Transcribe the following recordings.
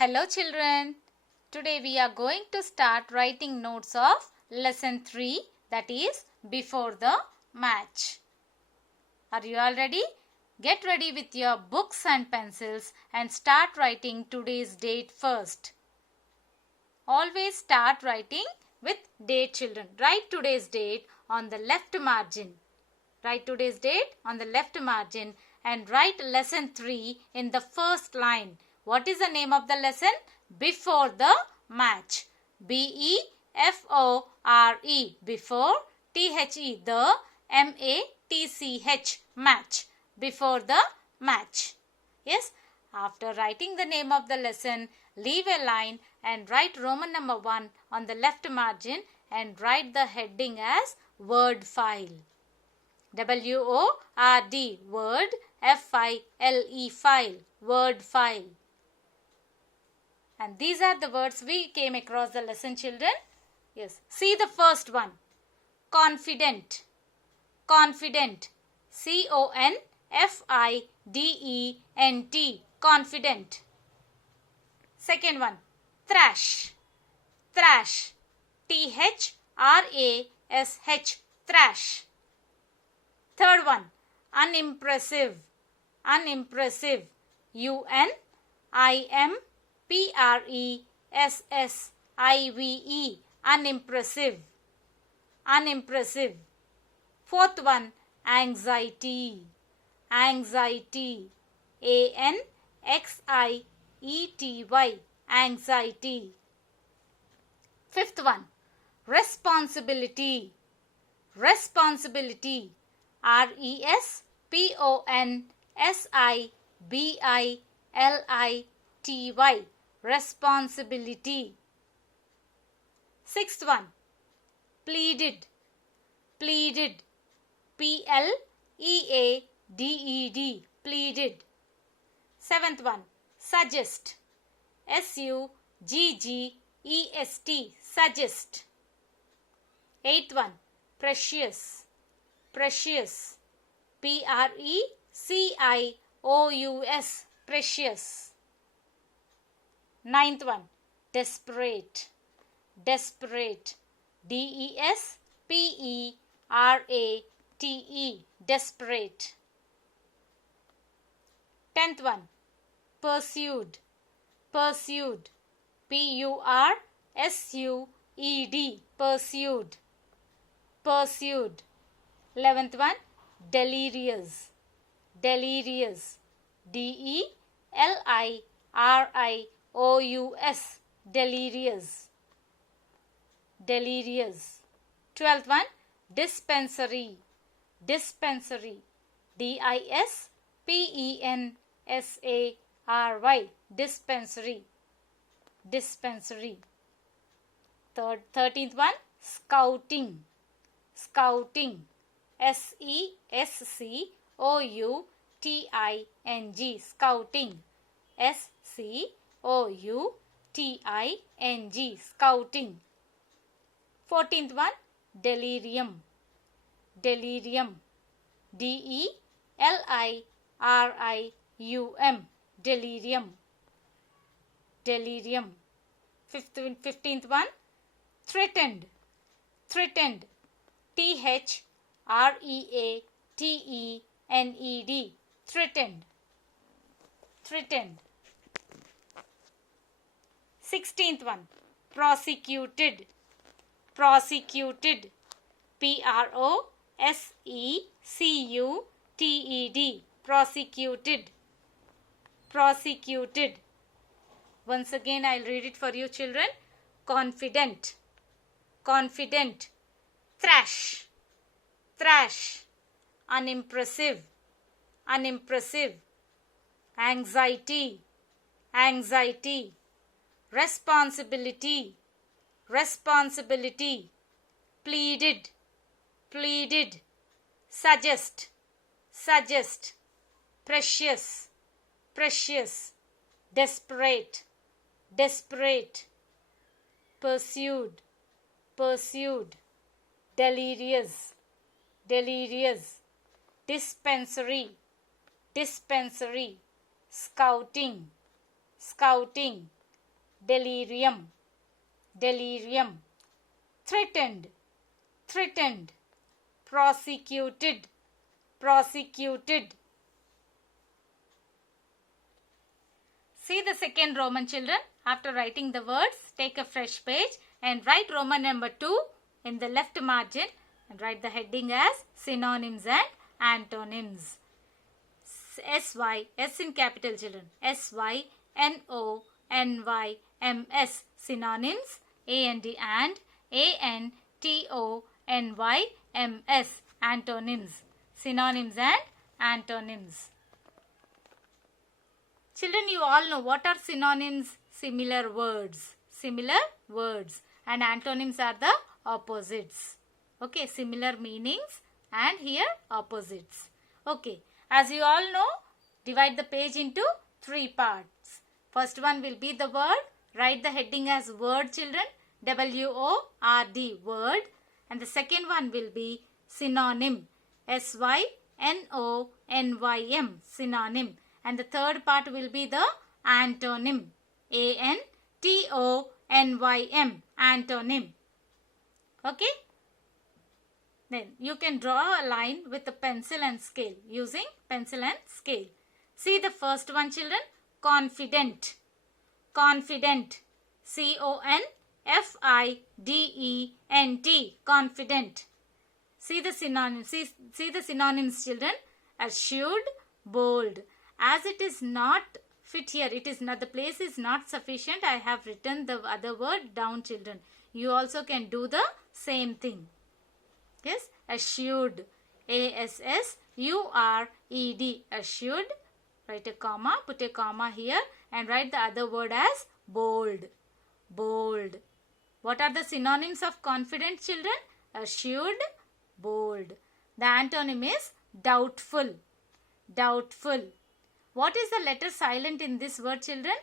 Hello children. Today we are going to start writing notes of lesson 3, that is before the match. Are you all ready? Get ready with your books and pencils and start writing today's date first. Always start writing with date, children. Write today's date on the left margin. Write today's date on the left margin and write lesson 3 in the first line. What is the name of the lesson? Before the match. B-E-F-O-R-E. Before. T-H-E. The. M-A-T-C-H. Match. Before the match. Yes. After writing the name of the lesson, leave a line and write Roman number 1 on the left margin and write the heading as word file. W-O-R-D. Word. F-I-L-E. File. Word file. And these are the words we came across the lesson, children. Yes. See the first one. Confident. Confident. C-O-N-F-I-D-E-N-T. Confident. Second one. Thrash. Thrash. T-H-R-A-S-H. Thrash. Third one. Unimpressive. Unimpressive. U-N-I-M-P-R-E-S-S-I-V-E. Unimpressive. Unimpressive. Fourth one. Anxiety. Anxiety. A-N-X-I-E-T-Y. Anxiety. Fifth one. Responsibility. Responsibility. R-E-S-P-O-N-S-I-B-I-L-I-T-Y. Responsibility. Sixth one. Pleaded. Pleaded. P-L-E-A-D-E-D. Pleaded. Seventh one. Suggest. S-U-G-G-E-S-T. Suggest. Eighth one. Precious. Precious. P-R-E-C-I-O-U-S. Precious. Ninth one. Desperate. Desperate. D-E-S-P-E-R-A-T-E. Desperate. Tenth one. Pursued. Pursued. P-U-R-S-U-E-D. Pursued. Pursued. 11th one. Delirious. Delirious. D-E-L-I-R-I-O-U-S. Delirious. Delirious. 12th one. Dispensary. Dispensary. D-I-S-P-E-N-S-A-R-Y. Dispensary. Dispensary. 13th one. Scouting. Scouting. S-E-S-C-O-U-T-I-N-G. Scouting. S-C-O-U-T-I-N-G. Scouting. 14th one. Delirium. Delirium. D-E-L-I-R-I-U-M. Delirium. Delirium. 15th one. Threatened. Threatened. T-H-R-E-A-T-E-N-E-D. Threatened. Threatened. 16th one. Prosecuted. Prosecuted. P-R-O-S-E-C-U-T-E-D. Prosecuted. Prosecuted. Once again I'll read it for you, children. Confident. Confident. Thrash. Thrash. Unimpressive. Unimpressive. Anxiety. Anxiety. Responsibility. Responsibility. Pleaded. Pleaded. Suggest. Suggest. Precious. Precious. Desperate. Desperate. Pursued. Pursued. Delirious. Delirious. Dispensary. Dispensary. Scouting. Scouting. delirium, delirium. Threatened, threatened. Prosecuted, prosecuted. See the second Roman, children. After writing the words, take a fresh page and write Roman number 2 in the left margin and write the heading as synonyms and antonyms. S-Y, S in capital, children. S-Y-N-O-N-Y-M-S, synonyms. A-N-D and A-N-T-O-N-Y-M-S, antonyms. Synonyms and antonyms. Children, you all know what are synonyms? Similar words. Similar words. And antonyms are the opposites. Okay, similar meanings and here opposites. Okay, as you all know, divide the page into 3 parts. First one will be the word. Write the heading as word, children. W-O-R-D, word. And the second one will be synonym. S-Y-N-O-N-Y-M, synonym. And the third part will be the antonym. A-N-T-O-N-Y-M, antonym. Okay? Then you can draw a line with a pencil and scale using pencil and scale. See the first one, children. Confident. Confident. C-O-N-F-I-D-E-N-T. Confident. See the synonyms. See the synonyms, children. Assured, bold. As it is not fit here, it is not, the place is not sufficient. I have written the other word down, children. You also can do the same thing. Yes, assured. A-S-S-U-R-E-D. Assured. Write a comma, put a comma here and write the other word as bold. Bold. What are the synonyms of confident, children? Assured, bold. The antonym is doubtful. Doubtful. What is the letter silent in this word, children?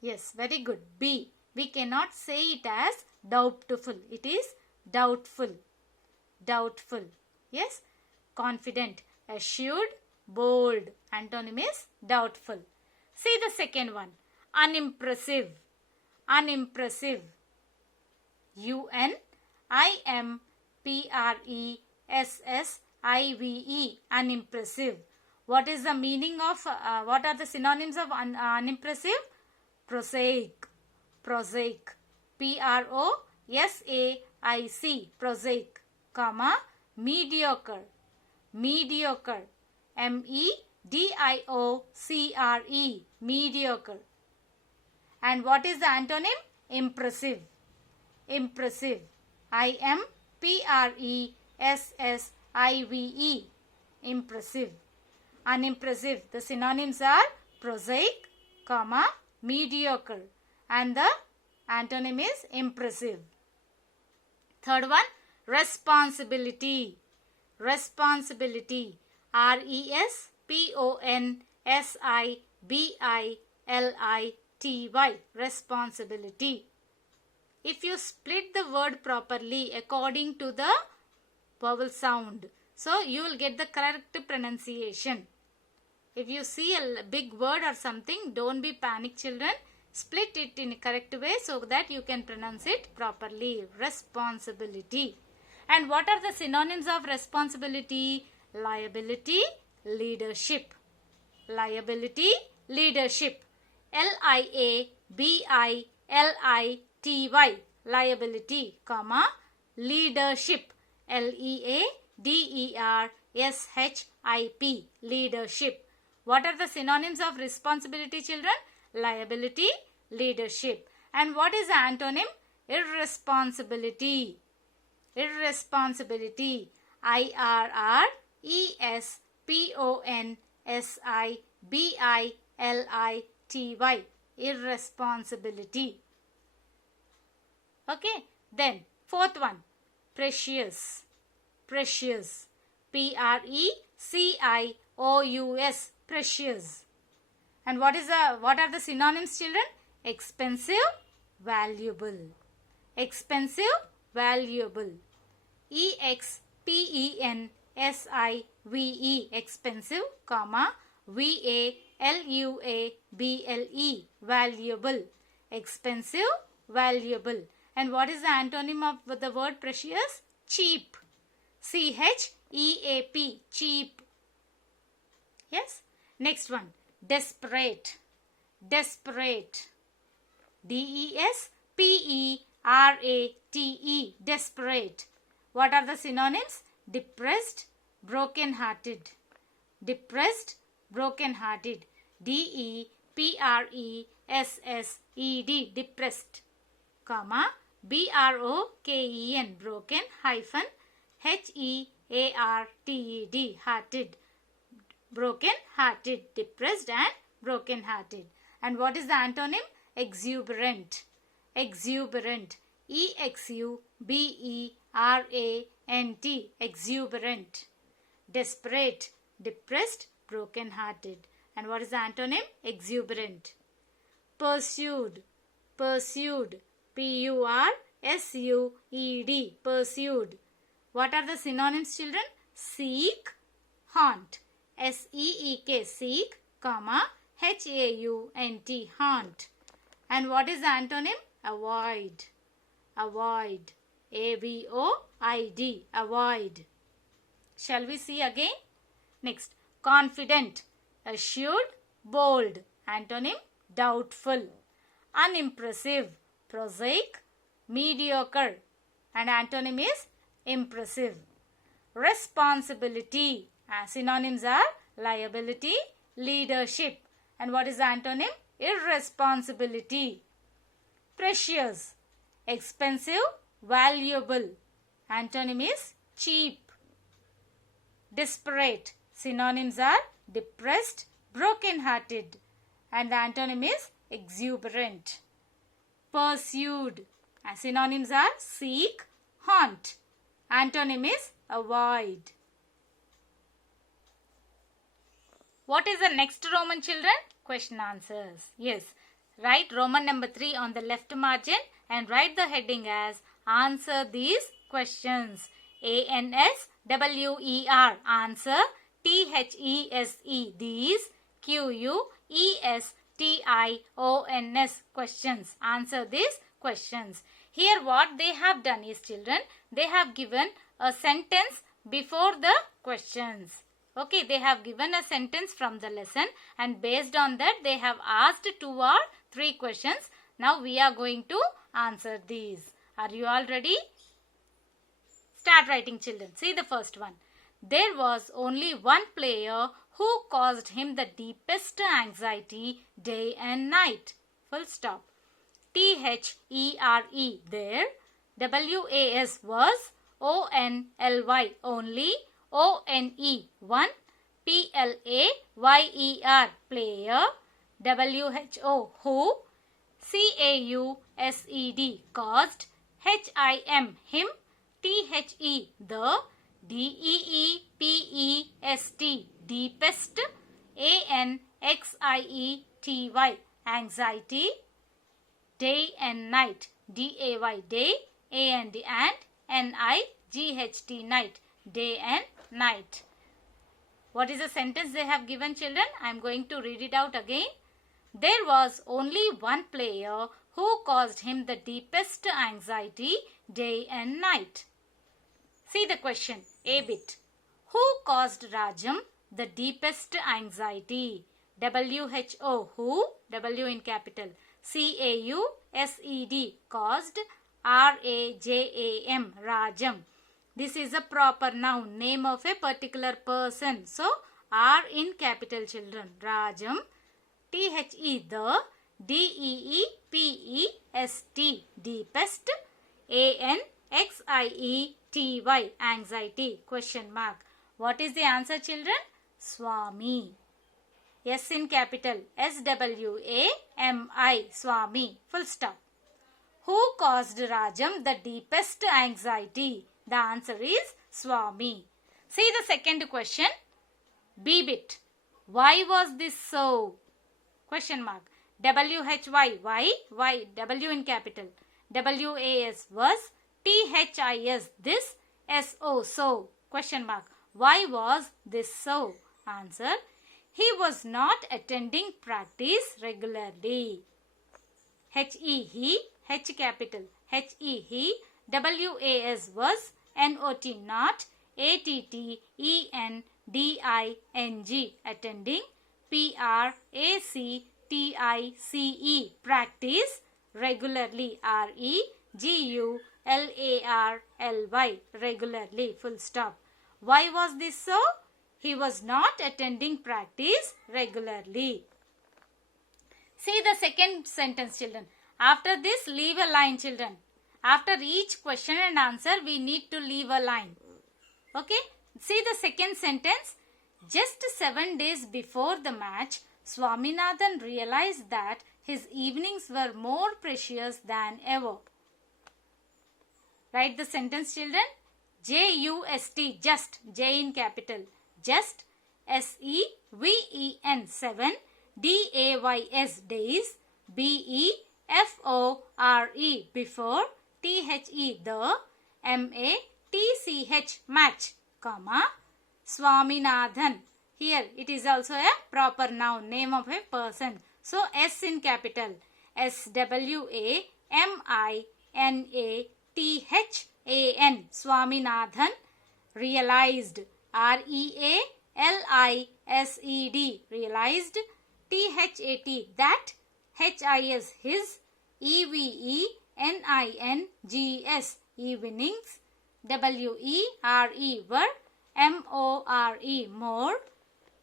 Yes, very good. B. We cannot say it as doubtful. It is doubtful. Doubtful. Yes. Confident. Assured. Bold. Antonym is doubtful. See the second one. Unimpressive. Unimpressive. U-N-I-M-P-R-E-S-S-I-V-E. Unimpressive. What is the meaning of, what are the synonyms of unimpressive? Prosaic. Prosaic. P-R-O-S-A-I-C. Prosaic. Comma. Mediocre. Mediocre. M-E-D-I-O-C-R-E. Mediocre. And what is the antonym? Impressive. Impressive. I-M-P-R-E-S-S-I-V-E. Impressive. Unimpressive. The synonyms are prosaic, comma, mediocre. And the antonym is impressive. Third one, responsibility. Responsibility. R-E-S-P-O-N-S-I-B-I-L-I-T-Y. Responsibility. If you split the word properly according to the vowel sound, so you will get the correct pronunciation. If you see a big word or something, don't be panic, children. Split it in a correct way so that you can pronounce it properly. Responsibility. And what are the synonyms of responsibility? Liability, leadership. Liability, leadership. L-I-A-B-I-L-I-T-Y. Liability, comma, leadership. L-E-A-D-E-R-S-H-I-P. Leadership. What are the synonyms of responsibility, children? Liability, leadership. And what is the antonym? Irresponsibility. Irresponsibility. I-R-R-E-S-P-O-N-S-I-B-I-L-I-T-Y. Irresponsibility. Okay. Then, fourth one. Precious. Precious. P-R-E-C-I-O-U-S. Precious. And what are the synonyms, children? Expensive, valuable. Expensive, valuable. E-X-P-E-N-S-I-V-E. Expensive, comma, V-A-L-U-A-B-L-E. Valuable. expensive, valuable. And what is the antonym of the word precious? Cheap. C-H-E-A-P, cheap. Yes. Next one, desperate. Desperate. D-E-S-P-E-R-A-T-E, desperate. What are the synonyms? Depressed, broken-hearted. Depressed, broken-hearted. D-E-P-R-E-S-S-E-D, depressed. Comma, B-R-O-K-E-N, broken, hyphen, H-E-A-R-T-E-D, hearted. Broken-hearted, depressed and broken-hearted. And what is the antonym? Exuberant. Exuberant. E-X-U-B-E-R-A-N-T. Exuberant. Desperate. Depressed. Broken-hearted. And what is the antonym? Exuberant. Pursued. Pursued. P-U-R-S-U-E-D. Pursued. What are the synonyms, children? Seek. Haunt. S-E-E-K. Seek, comma, H-A-U-N-T. Haunt. And what is the antonym? Avoid. Avoid. A-V-O-I-D. Avoid. Shall we see again? Next. Confident. Assured. Bold. Antonym? Doubtful. Unimpressive. Prosaic. Mediocre. And antonym is impressive. Responsibility. Synonyms are liability, leadership. And what is the antonym? Irresponsibility. Precious. Expensive, valuable. Antonym is cheap. Desperate. Synonyms are depressed, broken-hearted. And the antonym is exuberant. Pursued. Synonyms are seek, haunt. Antonym is avoid. What is the next Roman, children? Question answers. Yes. Write Roman number 3 on the left margin and write the heading as answer these questions. A-N-S-W-E-R. Answer. T-H-E-S-E. These. Q-U-E-S-T-I-O-N-S. Questions. Answer these questions. Here what they have done is, children, they have given a sentence before the questions. Okay, they have given a sentence from the lesson and based on that they have asked 2 or 3 questions. Now we are going to answer these. Are you all ready? Start writing, children. See the first one. There was only one player who caused him the deepest anxiety day and night. Full stop. T-H-E-R-E, there. W-A-S, was. O-N-L-Y, only. O-N-E, one. P-L-A-Y-E-R, player. W-H-O, who. C-A-U-S-E-D, caused. H-I-M, him. T-H-E, the. D-E-E-P-E-S-T, deepest. A-N-X-I-E-T-Y, anxiety. Day and night. D-A-Y, day. A-N-D, and. N-I-G-H-T, night. Day and night. What is the sentence they have given, children? I am going to read it out again. There was only one player who caused him the deepest anxiety day and night. See the question. A bit. Who caused Rajam the deepest anxiety? W-H-O, who. W in capital. C-A-U-S-E-D, caused. R-A-J-A-M, Rajam. This is a proper noun, name of a particular person. So, R in capital, children. Rajam. T-H-E, the. D-E-E-P-E-S-T, deepest. A-N-X-I-E-T-Y, anxiety, question mark. What is the answer, children? Swami. S in capital. S-W-A-M-I, Swami. Full stop. Who caused Rajam the deepest anxiety? The answer is Swami. See the second question. B bit. Why was this so? Question mark. W-H-Y, why? Why? W in capital. W-A-S, was. T-H-I-S, this. S-O, so. Question mark. Why was this so? Answer. He was not attending practice regularly. H-E, he, H capital, H-E, he, W-A-S, was, N-O-T, not, A-T-T-E-N-D-I-N-G, attending, P-R-A-C-T-I-C-E, practice, regularly, R-E-G-U-L-A-R-L-Y, regularly, full stop. Why was this so? He was not attending practice regularly. See the second sentence, children. After this, leave a line, children. After each question and answer, we need to leave a line. Okay? See the second sentence. Just 7 days before the match, Swaminathan realized that his evenings were more precious than ever. Write the sentence, children. J-U-S-T, just, J in capital, just, S-E-V-E-N, 7, D-A-Y-S, days, B-E-F-O-R-E, before, T-H-E, the, M-A-T-C-H, match, comma, Swaminathan. Here it is also a proper noun, name of a person. So S in capital, S-W-A-M-I-N-A-T-H-A-N, Swaminathan realized, R-E-A-L-I-S-E-D, realized, T-H-A-T, that, H-I-S, his, E-V-E-N-I-N-G-S, evenings, W-E-R-E, were, M-O-R-E, more,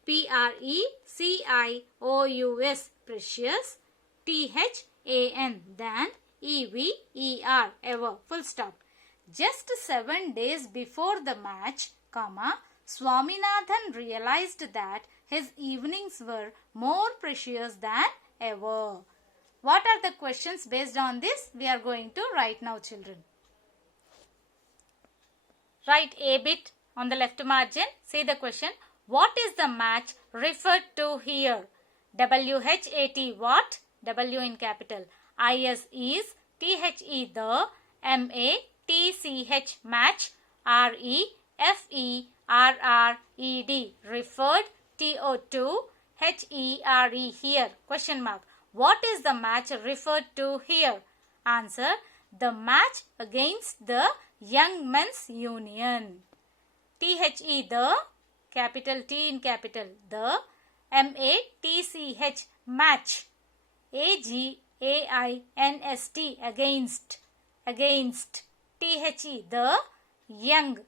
P-R-E-C-I-O-U-S, precious, T-H-A-N, than, E-V-E-R, ever, full stop. Just 7 days before the match, comma, Swaminathan realized that his evenings were more precious than ever. What are the questions based on this? We are going to write now, children. Write A bit on the left margin. See the question. What is the match referred to here? W-H-A-T, what? W in capital. I-S is, T-H-E, the, M-A-T-C-H, match, R-E-F-E-R-R-E-D, referred, T-O-2, H-E-R-E, here, question mark. What is the match referred to here? Answer, the match against the Young Men's Union. T-H-E, the, capital T in capital, the, M-A-T-C-H, match, A-G-A-I-N-S-T, against, T-H-E, the, young,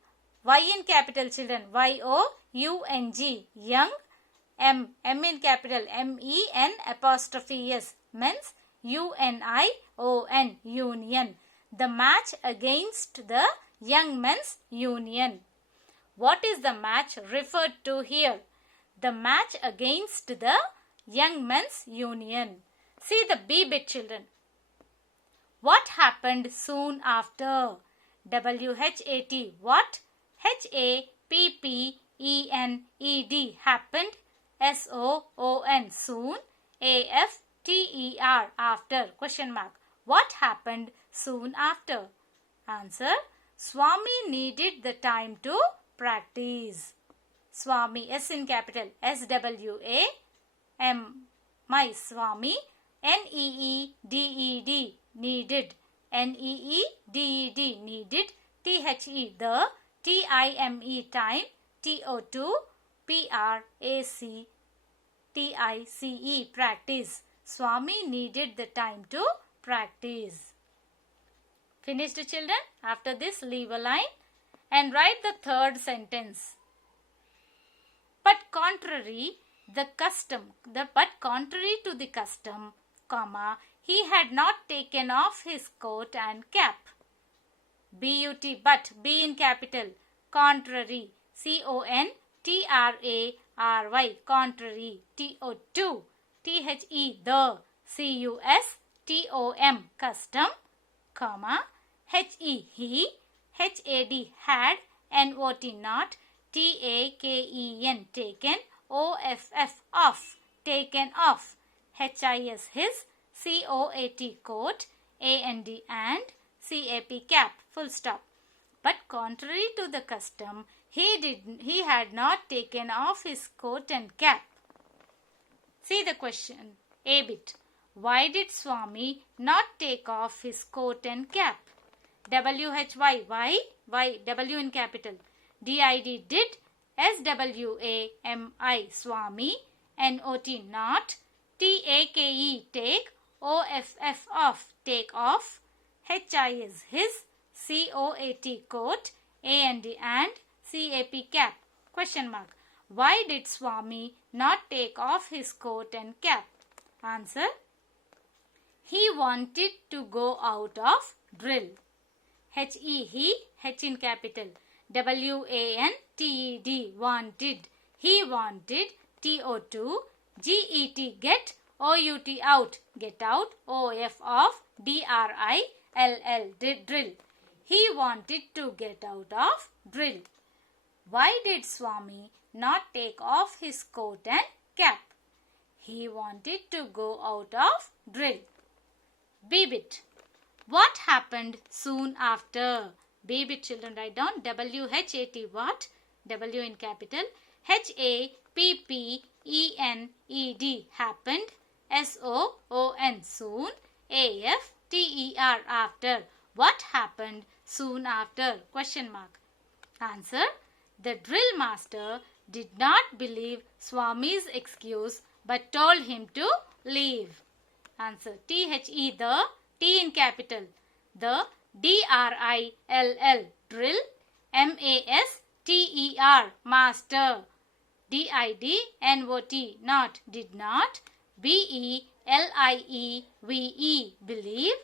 Y in capital, children, Y-O-U-N-G, young, M in capital, M-E-N apostrophe S, men's, U-N-I-O-N, union, the match against the Young Men's Union. What is the match referred to here? The match against the Young Men's Union. See the B bit, children. What happened soon after? W-H-A-T, what? H-A-P-P-E-N-E-D, happened. S-O-O-N, soon. A-F-T-E-R, after, question mark. What happened soon after? Answer, Swami needed the time to practice. Swami, S in capital, S-W-A-M, my Swami, N-E-E-D-E-D, needed, N-E-E-D-E-D, needed, T-H-E, the, T-I-M-E, time, T-O-2, P-R-A-C-T-I-C-E, practice. Swami needed the time to practice. Finished, children? After this, leave a line and write the third sentence. But contrary to the custom, comma, he had not taken off his coat and cap. B-U-T, but, B in capital, contrary, C-O-N-T-R-A-R-Y, contrary, T-O-2, T-H-E, the, C-U-S-T-O-M, custom, comma, H-E, he, H-A-D, had, N-O-T, not, T-A-K-E-N, taken, O-F-F, off, taken off, H-I-S, his, C-O-A-T, coat, A-N-D, and, C-A-P, cap, full stop. But contrary to the custom, he had not taken off his coat and cap. See the question, A bit. Why did Swami not take off his coat and cap? W-H-Y, why, W in capital. D-I-D, did. S-W-A-M-I, Swami. N-O-T, not. T-A-K-E, take. O-F-F, off, take off. H-I-S, his. C-O-A-T, coat. A-N-D, and. C-A-P, cap. Question mark. Why did Swami not take off his coat and cap? Answer. He wanted to go out of drill. H-E, he, H in capital. W-A-N-T-E-D, wanted. He wanted. T-O-2, G-E-T, get. O-U-T, out, get out. O-F, off. D-R-I-L-L, drill. He wanted to get out of drill. Why did Swami not take off his coat and cap? He wanted to go out of drill. B-bit. What happened soon after? B-bit, children, write down. W-H-A-T, what? W in capital. H-A-P-P-E-N-E-D, happened. S-O-O-N, soon. A-F-T-E-R, after. What happened soon after? Question mark. Answer. The drill master did not believe Swami's excuse but told him to leave. Answer. T-H-E, the. T in capital. The. D-R-I-L-L, drill. M-A-S-T-E-R, master. D-I-D-N-O-T, not, did not. B-E-L-I-E-V-E, believe.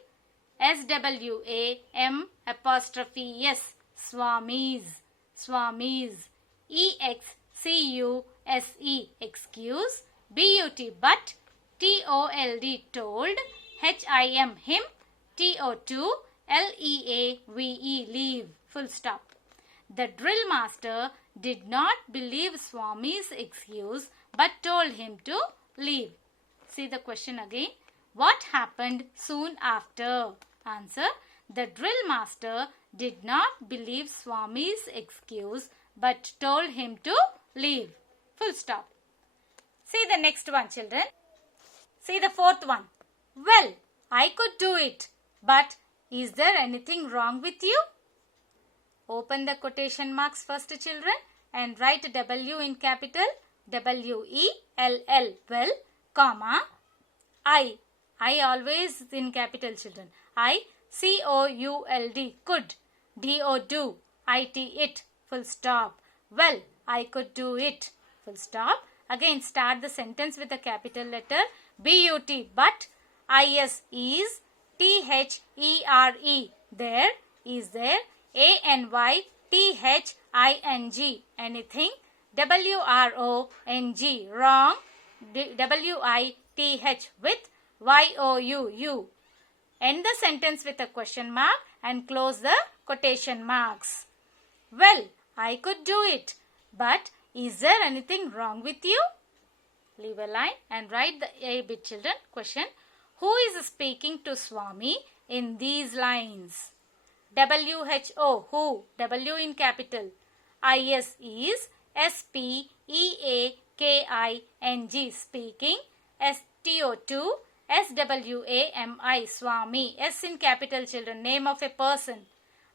S-W-A-M apostrophe S, Swamis. Swamis. E-X-C-U-S-E, excuse. B-U-T, but. T-O-L-D, told. H-I-M, him. T-O-2, L-E-A-V-E, leave. Full stop. The drill master did not believe Swami's excuse but told him to leave. See the question again. What happened soon after? Answer. The drill master did not believe Swami's excuse but told him to leave. Full stop. See the next one, children. See the fourth one. Well, I could do it, but is there anything wrong with you? Open the quotation marks first, children, and write W in capital, W-E-L-L, well, comma, I always in capital, children. I, C-O-U-L-D, could. D-O, do. I-T, it, full stop. Well, I could do it, full stop. Again, start the sentence with a capital letter. B-U-T, but. I-S, is. T-H-E-R-E, there, is there. A-N-Y-T-H-I-N-G, anything. W-R-O-N-G, wrong. W-I-T-H, with. Y-O-U, you. End the sentence with a question mark and close the quotation marks. Well, I could do it, but is there anything wrong with you? Leave a line and write the A-bit, children. Question. Who is speaking to Swami in these lines? W-H-O, who, W in capital. I-S, is. S-P-E-A-K-I-N-G, speaking. S-T-O-2, S-W-A-M-I, Swami. S in capital, children, name of a person.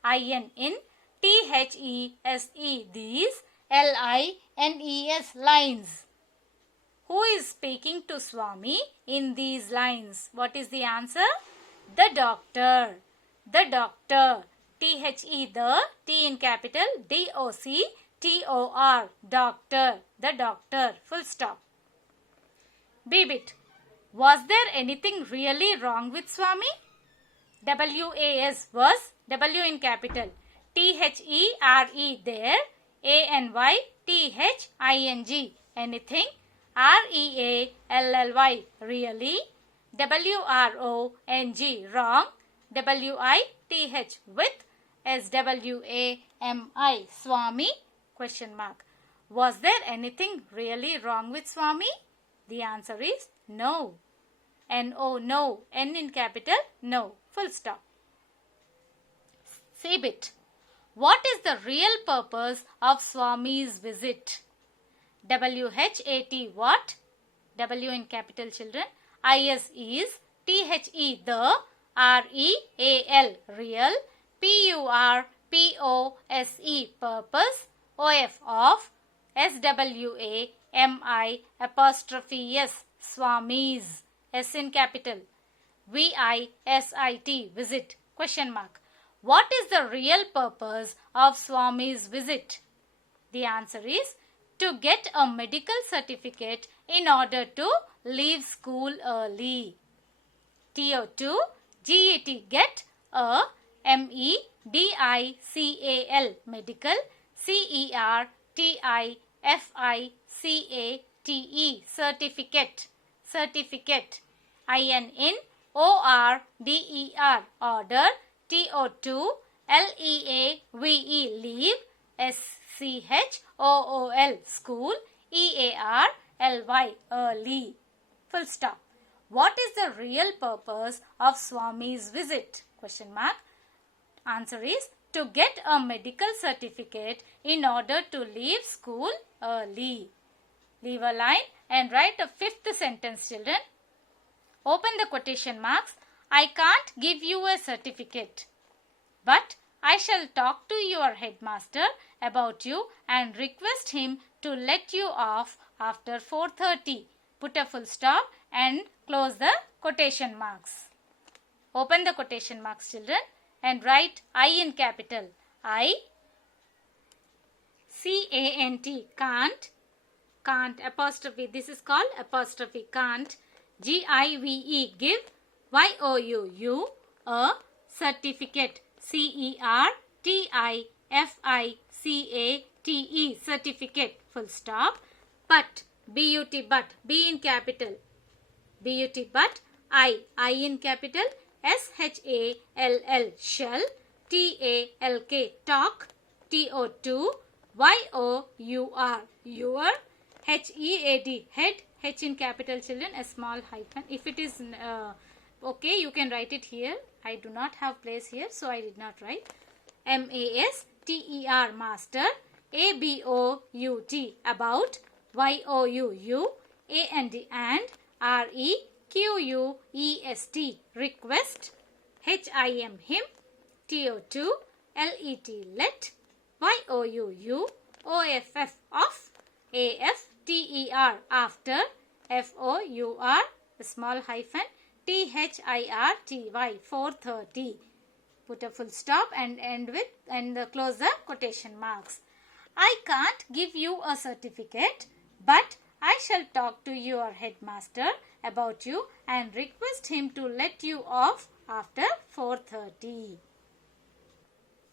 I-N, in. T-H-E-S-E, these. L-I-N-E-S, lines. Who is speaking to Swami in these lines? What is the answer? The doctor. The doctor. T-H-E, the. T in capital. D-O-C-T-O-R. Doctor. The doctor. Full stop. B-bit. Was there anything really wrong with Swami? W-A-S, was. W in capital. T-H-E-R-E, there. A-N-Y-T-H-I-N-G, anything. R-E-A-L-L-Y, really. W-R-O-N-G, wrong. W-I-T-H, with. S-W-A-M-I, Swami, question mark. Was there anything really wrong with Swami? The answer is no. N-O, no. N in capital, no. Full stop. C-bit. What is the real purpose of Swami's visit? W-H-A-T, what? W in capital, children. IS is THE the, REAL real, PURPOSE purpose, OF of, SWAMI apostrophe S Swamis, S in capital, VISIT visit, question mark. What is the real purpose of Swami's visit? The answer is to get a medical certificate in order to leave school early. TO2 GET get a MEDICAL medical, CERTIFICATE certificate, IN ORDER order, TO2 LEAVE leave, SCHOOL school, EARLY early. Full stop. What is the real purpose of Swami's visit? Question mark. Answer is to get a medical certificate in order to leave school early. Leave a line and write a fifth sentence, children. Open the quotation marks. I can't give you a certificate, but I shall talk to your headmaster about you and request him to let you off after 4:30. Put a full stop and close the quotation marks. Open the quotation marks, children, and write I in capital. I, CANT, can't, apostrophe, this is called apostrophe, can't, GIVE, give, YOU, a certificate, CERTIFICATE, certificate, full stop. But, but, B in capital, but, I in capital, SHALL, shall, TALK, talk, TO2, YOUR, your, HEAD, head, H in capital, children, a small hyphen. If it is okay, you can write it here. I do not have place here, so I did not write. MASTER, master, ABOUT, about, YOUU, and REQUEST, request, HIM, him, TO2, LET, let, YOUU, OFF, off, AFTER, after, FOUR, small hyphen, THIRTY, 4:30. Put a full stop and close the quotation marks. I can't give you a certificate, but I shall talk to your headmaster about you and request him to let you off after 4:30.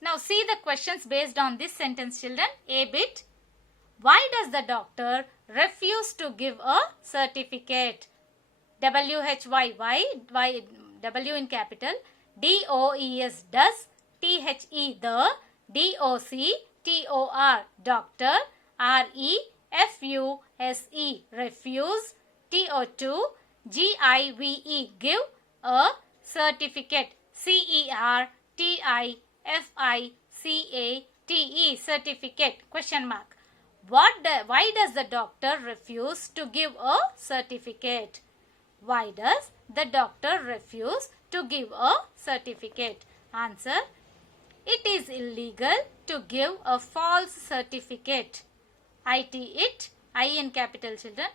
Now see the questions based on this sentence, children. A bit. Why does the doctor refuse to give a certificate? WHY, W in capital, DOES, does, THE, the, DOC, TOR, doctor, REFUSE, refuse, TO2, GIVE, give, a certificate, CERTIFICATE, certificate, question mark. Why does the doctor refuse to give a certificate? Why does the doctor refuse to give a certificate? Answer. It is illegal to give a false certificate. It, I in capital, children.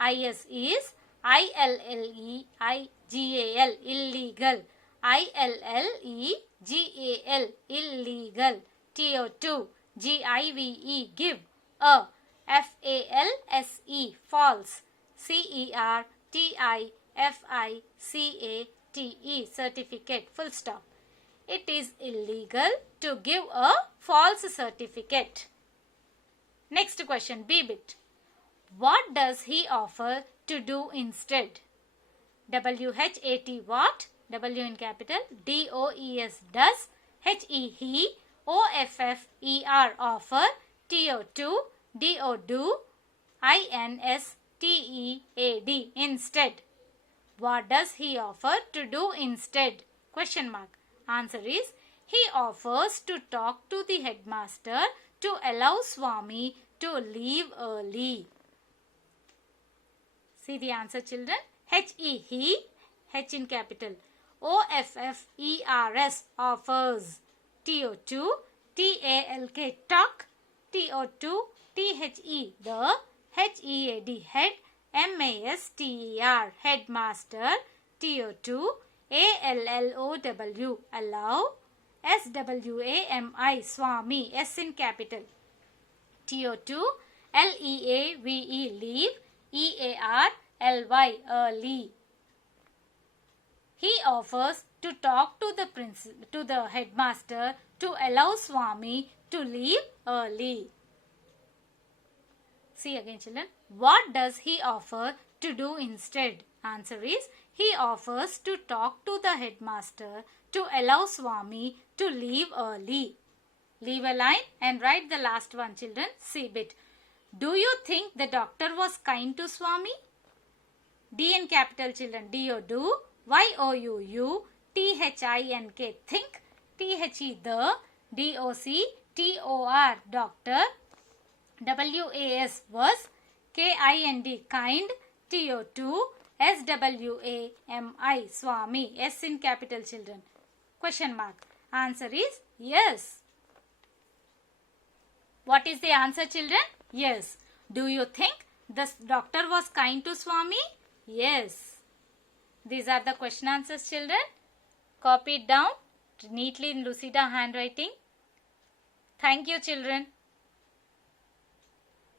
IS is ILLEGAL, illegal. ILLEGAL, illegal. TO2, GIVE, give. A, FALSE, false. CERTIFICATE, certificate, full stop. It is illegal to give a false certificate. Next question, B bit. What does he offer to do instead? WHAT, what? W in capital. DOES, does. HE, he. OFFER, offer. TO2, DO, do. INSTEAD, instead. What does he offer to do instead? Question mark. Answer is, he offers to talk to the headmaster to allow Swami to leave early. See the answer, children. H-E, he, H in capital. O-F-F-E-R-S, offers. T-O-2, T-A-L-K, talk. T-O-2, T-H-E, the. H-E-A-D, head. M-A-S-T-E-R, headmaster. T-O-2, A-L-L-O-W, allow. S-W-A-M-I, Swami, S in capital. T-O-2, L-E-A-V-E, leave. E-A-R-L-Y, early. He offers to talk to the headmaster to allow Swami to leave early. See again, children. What does he offer to do instead? Answer is, he offers to talk to the headmaster to allow Swami to leave early. Leave a line and write the last one, children. See bit. Do you think the doctor was kind to Swami? D in capital, children. D-O-Do. Y-O-U-U. T-H-I-N-K. Think. T-H-E, the. D-O-C-T-O-R, doctor. W-A-S, was. K-I-N-D, kind. T-O-2, S-W-A-M-I, Swami, S in capital, children. Question mark. Answer is yes. What is the answer, children? Yes. Do you think the doctor was kind to Swami? Yes. These are the question answers, children. Copy it down neatly in Lucida handwriting. Thank you, children.